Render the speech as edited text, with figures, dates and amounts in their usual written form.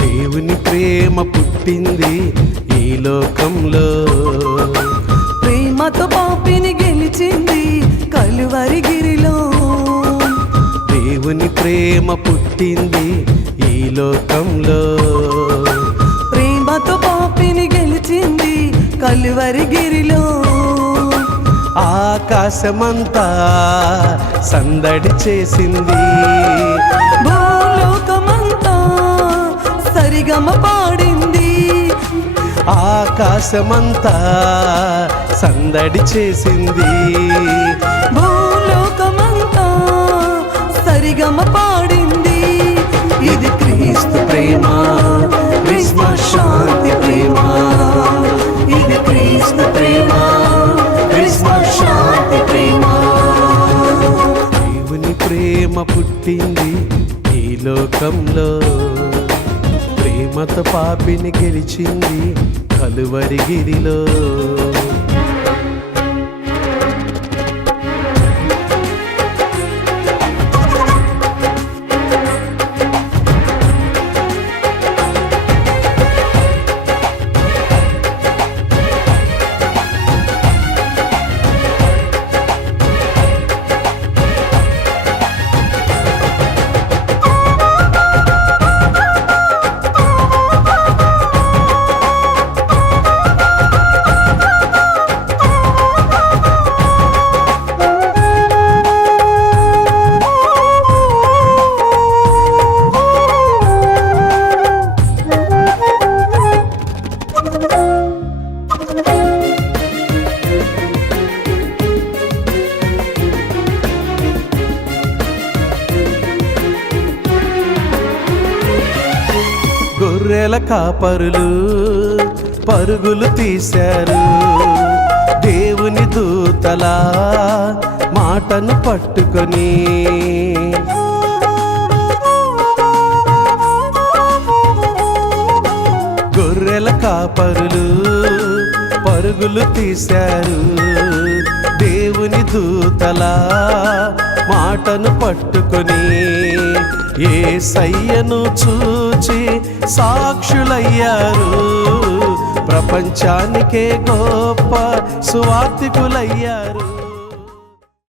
దేవుని ప్రేమ పుట్టింది ఈ లోకంలో, ప్రేమతో పాపిని గెలిచింది కలువరి గిరిలో. దేవుని ప్రేమ పుట్టింది ఈ లోకంలో, ప్రేమతో పాపిని గెలిచింది కలువరి గిరిలో. ఆకాశమంతా సందడి చేసింది, భూలోకమంతా సరిగమ పాడింది. ఆకాశమంతా సందడి చేసింది, భూలోకమంతా సరిగమ పాడింది. ఇది క్రీస్తు ప్రేమ, క్రిస్మస్ శాంతి ప్రేమ. ఇది క్రీస్తు ప్రేమ, క్రిస్మస్ శాంతి ప్రేమ. దేవుని ప్రేమ పుట్టింది ఈ లోకంలో, ప్రేమతో పాపిని గెలిచింది కలువరి గిరిలో. గొర్రెల కాపరులు పరుగులు తీశారు, దేవుని దూతల మాటను పట్టుకొని. గొర్రెల కాపరులు పరుగులు తీశారు, దేవుని దూతల మాటను పట్టుకొని. యేసయ్యను చూచి సాక్షులయ్యారు, ప్రపంచానికే గొప్ప సువార్తికులయ్యారు.